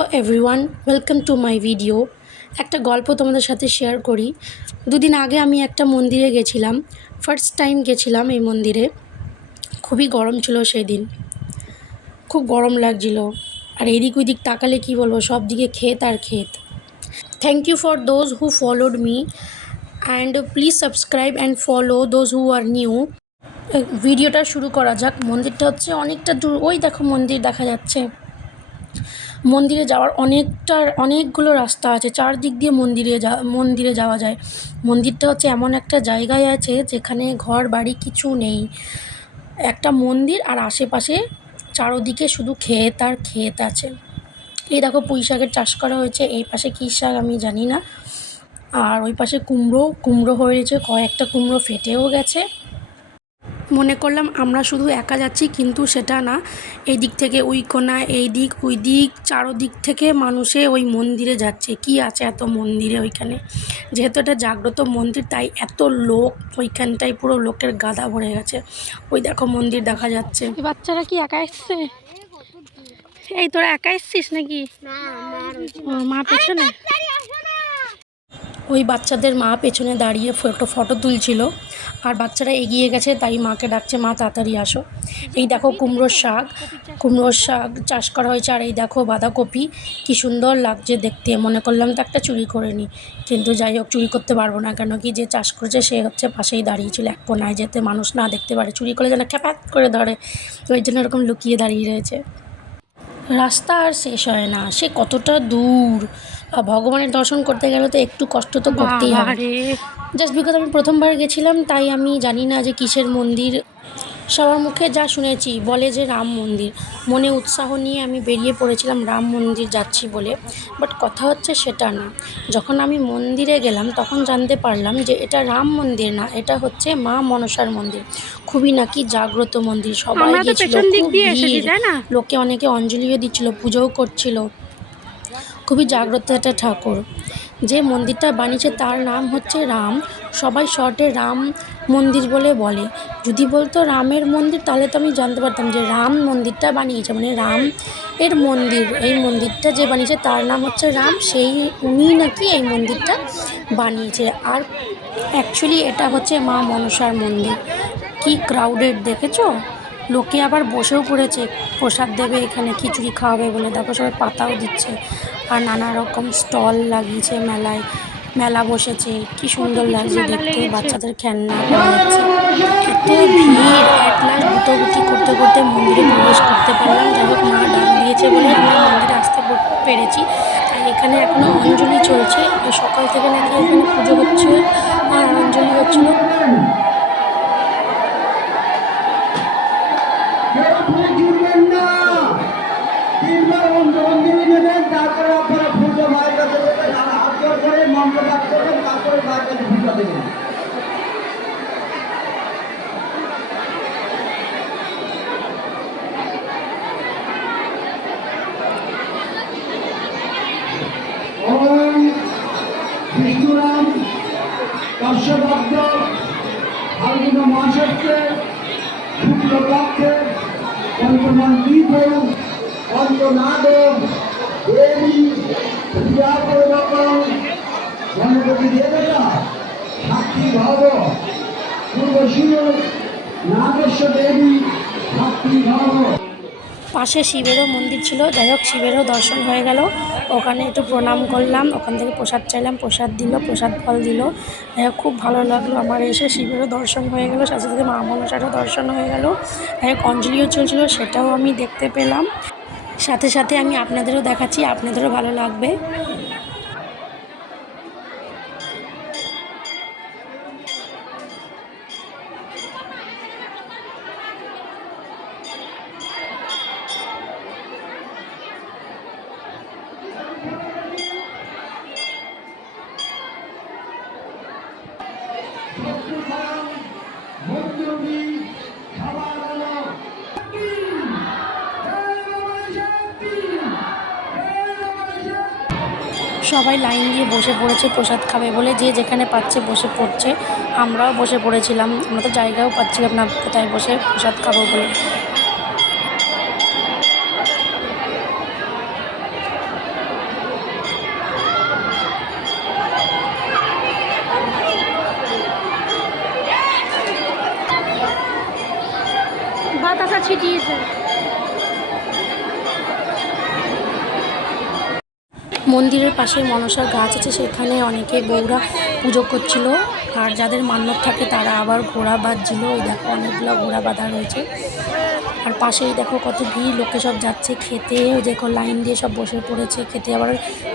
Hello everyone, welcome to my video. একটা গল্প তোমাদের সাথে শেয়ার করি। দুদিন আগে আমি একটা মন্দিরে গেছিলাম। ফার্স্ট টাইম গেছিলাম এই মন্দিরে। খুবই গরম ছিল সেই দিন, খুব গরম লাগছিল। আর এদিক ওইদিক তাকালে কি বলবো, সব দিকে ক্ষেত আর ক্ষেত। Thank you for those who followed me and please subscribe and follow those who are new. ভিডিওটা শুরু করা যাক। মন্দিরটা হচ্ছে অনেকটা দূর, ওই দেখো মন্দির দেখা যাচ্ছে। মন্দিরে যাওয়ার অনেকগুলো রাস্তা আছে, চারদিক দিয়ে মন্দিরে যাওয়া যায়। মন্দিরটা হচ্ছে এমন একটা জায়গায় আছে যেখানে ঘর বাড়ি কিছু নেই, একটা মন্দির আর আশেপাশে চারোদিকে শুধু ক্ষেত আর ক্ষেত আছে। এই দেখো পুঁই শাকের চাষ করা হয়েছে, এই পাশে কী শাক আমি জানি না। আর ওই পাশে কুমড়ো হয়েছে, কয়েকটা কুমড়ো ফেটেও গেছে। মনে করলাম আমরা শুধু একা যাচ্ছি, কিন্তু সেটা না। এই দিক থেকে ওই কোণায়, এই দিক ওই দিক, চারোদিক থেকে মানুষে ওই মন্দিরে যাচ্ছে। কি আছে এত মন্দিরে ওইখানে, যেহেতু এটা জাগ্রত মন্দির তাই এত লোক, ওইখানটায় পুরো লোকের গাদা ভরে গেছে। ওই দেখো মন্দির দেখা যাচ্ছে। বাচ্চারা কি একা এসছে? এই তোরা একা এসছিস নাকি? মা পেছনে, ওই বাচ্চাদের মা পেছনে দাঁড়িয়ে ফটো তুলছিল, আর বাচ্চারা এগিয়ে গেছে তাই মাকে ডাকছে, মা তাড়াতাড়ি আসো। এই দেখো কুমড়োর শাক চাষ করা হয়েছে। আর এই দেখো বাঁধাকপি, কি সুন্দর লাগছে দেখতে। মনে করলাম তো একটা চুরি করে নিই, কিন্তু যাই হোক চুরি করতে পারবো না, কেন কি যে চাষ করেছে সে হচ্ছে পাশেই দাঁড়িয়েছিল, এক কোণায়, যেতে মানুষ না দেখতে পারে। চুরি করলে যেন খ্যাপাত করে ধরে, তো ওই জন্য এরকম লুকিয়ে দাঁড়িয়ে রয়েছে। রাস্তা আর শেষ হয় না, সে কতটা দূর। ভগবানের দর্শন করতে গেলে তো একটু কষ্ট তো করতেই হবে। জাস্ট বিকজ আমি প্রথমবার গেছিলাম তাই আমি জানি না যে কিসের মন্দির। সবার মুখে যা শুনেছি বলে যে রাম মন্দির। মনে উৎসাহ নিয়ে আমি বেরিয়ে পড়েছিলাম রাম মন্দির যাচ্ছি বলে, বাট কথা হচ্ছে সেটা না। যখন আমি মন্দিরে গেলাম তখন জানতে পারলাম যে এটা রাম মন্দির না, এটা হচ্ছে মা মনসার মন্দির। খুবই নাকি জাগ্রত মন্দির, সবাই গেছিল, খুব ভিড়, লোকে অনেকে অঞ্জলিও দিচ্ছিল, পুজোও করছিল। খুবই জাগ্রত একটা ঠাকুর। যে মন্দিরটা বানিয়েছে তার নাম হচ্ছে রাম, সবাই শর্টে রাম মন্দির বলে। যদি বলতো রামের মন্দির তাহলে তো আমি জানতে পারতাম যে রাম মন্দিরটা বানিয়েছে মানে রাম এর মন্দির। এই মন্দিরটা যে বানিয়েছে তার নাম হচ্ছে রাম, উনি নাকি এই মন্দিরটা বানিয়েছে। আর অ্যাকচুয়ালি এটা হচ্ছে মা মনসার মন্দির। কি ক্রাউডেড দেখেছো, লোকে আবার বসেও পড়েছে, প্রসাদ দেবে এখানে, খিচুড়ি খাওয়াবে বলে। দেখো সবাই পাতাও দিচ্ছে, আর নানা রকম স্টল লাগিয়েছে, মেলা বসেছে। কি সুন্দর লাগছে দেখতে, বাচ্চাদের খেলনা পাওয়া যাচ্ছে। এত ভিড়, অ্যাট লাস্ট গুটোগুটি করতে করতে মন্দিরে প্রবেশ করতে পারলাম। যাই হোক মা ডাক দিয়েছে বলে আমরা মন্দিরে আসতে পেরেছি। তাই এখানে এখনও অঞ্জলি চলছে, সকাল থেকে নাকি এখানে পুজো হচ্ছে আর অঞ্জলি হচ্ছিল। তারপরে আপনারা পুজো মায়ের কাছে দেবেন, আর হাত জোর করে মন্ত্র পাঠ করবেন, তারপরে মায়ের কাছে পুজো দেবেন। ওম বিষ্ণুরাম কশ্যপদ্ম ফাল্গুন মাসে শুক্লপক্ষে পঞ্চমন্ত্রীত পঞ্চনাদ দেবী গণপতি দেবতা সাক্ষী ভব পূর্বশীল নাগেশ্বর দেবী সাক্ষী ভব। পাশে শিবেরও মন্দির ছিল। যাই হোক শিবেরও দর্শন হয়ে গেল, ওখানে একটু প্রণাম করলাম, ওখান থেকে প্রসাদ চাইলাম, প্রসাদ দিল, প্রসাদ ফল দিল। যাই হোক খুব ভালো লাগলো আমার, এসে শিবেরও দর্শন হয়ে গেল, সাথে সাথে মা মনসারও দর্শন হয়ে গেল। যাই হোক অঞ্জলিও চলছিল, সেটাও আমি দেখতে পেলাম। সাথে সাথে আমি আপনাদেরও দেখাচ্ছি, আপনাদেরও ভালো লাগবে। সবাই লাইন দিয়ে বসে পড়েছে প্রসাদ খাবে বলে, যে যেখানে পাচ্ছে বসে পড়ছে। আমরাও বসে পড়েছিলাম, আমরা তো জায়গাও পাচ্ছিলাম না কোথায় বসে প্রসাদ খাবো বলে। ছিটিয়েছে। মন্দিরের পাশে মনসার গাছ আছে, সেখানে অনেকে বউরা পুজো করছিল। আর যাদের মান্যত থাকে তারা আবার ঘোড়া বাঁধছিল। ওই দেখো অনেকগুলো ঘোড়া বাঁধা রয়েছে। আর পাশেই দেখো কত ভিড়, লোকে সব যাচ্ছে খেতে। ওই দেখো লাইন দিয়ে সব বসে পড়েছে খেতে। আবার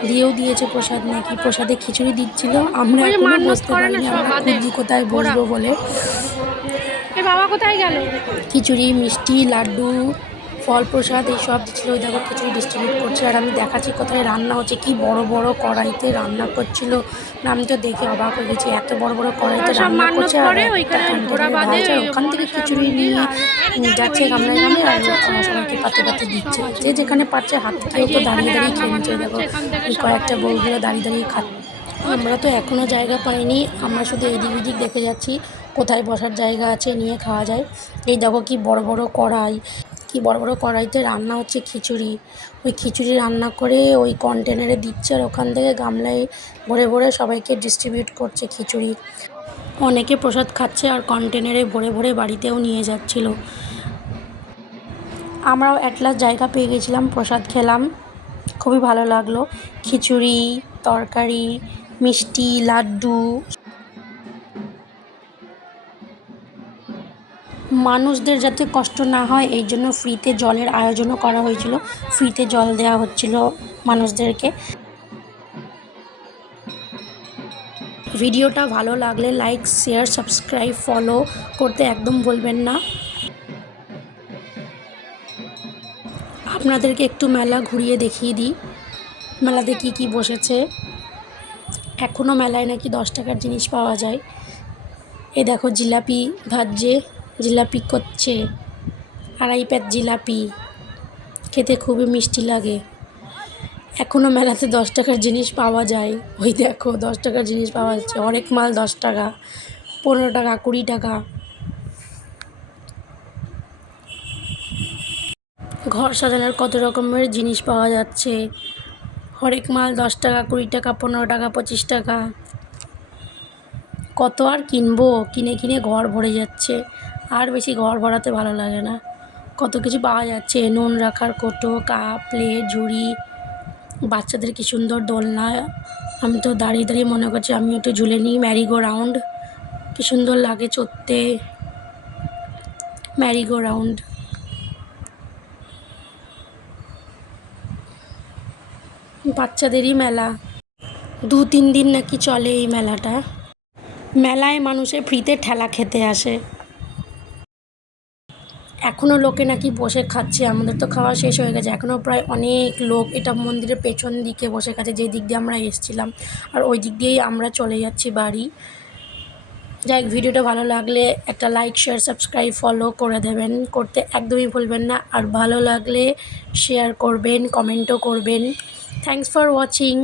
দিয়েও দিয়েছে প্রসাদ, নাকি প্রসাদে খিচুড়ি দিচ্ছিল। আমরা এখনো বসতে পারিনি, আমরা খুঁজি কোথায় বসবো বলে। বাবা কোথায় গেল? খিচুড়ি, মিষ্টি, লাড্ডু, ফল প্রসাদ এইসব দিচ্ছিলো। ওই দেখো খিচুড়ি ডিস্ট্রিবিউট করছে। আর আমি দেখাচ্ছি কোথায় রান্না হচ্ছে, কি বড় বড় কড়াইতে রান্না করছিল। আমি তো দেখে অবাক হয়ে গেছি, এত বড় বড় কড়াইতে রান্না করছে। আর ওখান থেকে খিচুড়ি নিয়ে যাচ্ছে গামলায় গামলায়, আর সবাইকে পাতে পাতে দিচ্ছে। যে যেখানে পাচ্ছে হাত কেউ তো দাঁড়িয়ে দাঁড়িয়ে খেয়ে নিচ্ছে। দেখো কয়েকটা বউগুলো দাঁড়িয়ে দাঁড়িয়ে খাচ্ছে। আমরা তো এখনও জায়গা পাইনি, আমরা শুধু এদিক ওদিক দেখে যাচ্ছি কোথায় বসার জায়গা আছে নিয়ে খাওয়া যায়। এই দেখো কি বড় বড় কড়াই, কি বড় বড় কড়াইতে রান্না হচ্ছে খিচুড়ি। ওই খিচুড়ি রান্না করে ওই কন্টেনারে দিচ্ছে, আর ওখান থেকে গামলায় ভরে ভরে সবাইকে ডিস্ট্রিবিউট করছে খিচুড়ি। অনেকে প্রসাদ খাচ্ছে আর কন্টেনারে ভরে ভরে বাড়িতেও নিয়ে যাচ্ছিল। আমরাও অ্যাট লাস্ট জায়গা পেয়ে গেছিলাম, প্রসাদ খেলাম, খুবই ভালো লাগলো। খিচুড়ি, তরকারি, মিষ্টি, লাড্ডু। মানুষদের যাতে কষ্ট না হয় এই জন্য ফ্রিতে জলের আয়োজনও করা হয়েছিল। ফ্রিতে জল দেওয়া হচ্ছিল মানুষদেরকে। ভিডিওটা ভালো লাগলে লাইক, শেয়ার, সাবস্ক্রাইব, ফলো করতে একদম ভুলবেন না। আপনাদেরকে একটু মেলা ঘুরিয়ে দেখিয়ে দিই, মেলাতে কি কি বসেছে। এখনও মেলায় নাকি 10 টাকার জিনিস পাওয়া যায়। এ দেখো জিলাপি ভাজছে, জিলাপি করছে, 2.5 প্যাক জিলাপি, খেতে খুবই মিষ্টি লাগে। এখনও মেলাতে 10 টাকার জিনিস পাওয়া যায়। ওই দেখো 10 টাকার জিনিস পাওয়া যাচ্ছে, হরেক মাল 10 টাকা, 15 টাকা, 20 টাকা। ঘর সাজানোর কত রকমের জিনিস পাওয়া যাচ্ছে, হরেক মাল 10 টাকা, 20 টাকা, 15 টাকা, 25 টাকা। কত আর কিনবো, কিনে কিনে ঘর ভরে যাচ্ছে। আর বেশি ঘর ভরাতে ভালো লাগে না। কত কিছু পাওয়া যাচ্ছে, নুন রাখার কৌটো, কাপ, প্লেট, ঝুড়ি। বাচ্চাদের কি সুন্দর দোলনা। আমি তো দাঁড়িয়ে দাঁড়িয়ে মনে করছি আমি একটু ঝুলে নিই। ম্যারিগো রাউন্ড, কি সুন্দর লাগে চড়তে, ম্যারিগো রাউন্ড। বাচ্চাদেরই মেলা, 2-3 দিন নাকি চলে এই মেলাটা। মেলায় মানুষে ফ্রিতে ঠেলা খেতে আসে। এখনও লোকে নাকি বসে খাচ্ছে, আমাদের তো খাওয়া শেষ হয়ে গেছে। এখনও প্রায় অনেক লোক এটা মন্দিরের পেছন দিকে বসে খাচ্ছে, যেই দিক দিয়ে আমরা এসেছিলাম। আর ওই দিক দিয়েই আমরা চলে যাচ্ছি বাড়ি। যাই হোক, ভিডিওটা ভালো লাগলে একটা লাইক, শেয়ার, সাবস্ক্রাইব, ফলো করে দেবেন, করতে একদমই ভুলবেন না। আর ভালো লাগলে শেয়ার করবেন, কমেন্টও করবেন। Thanks for watching.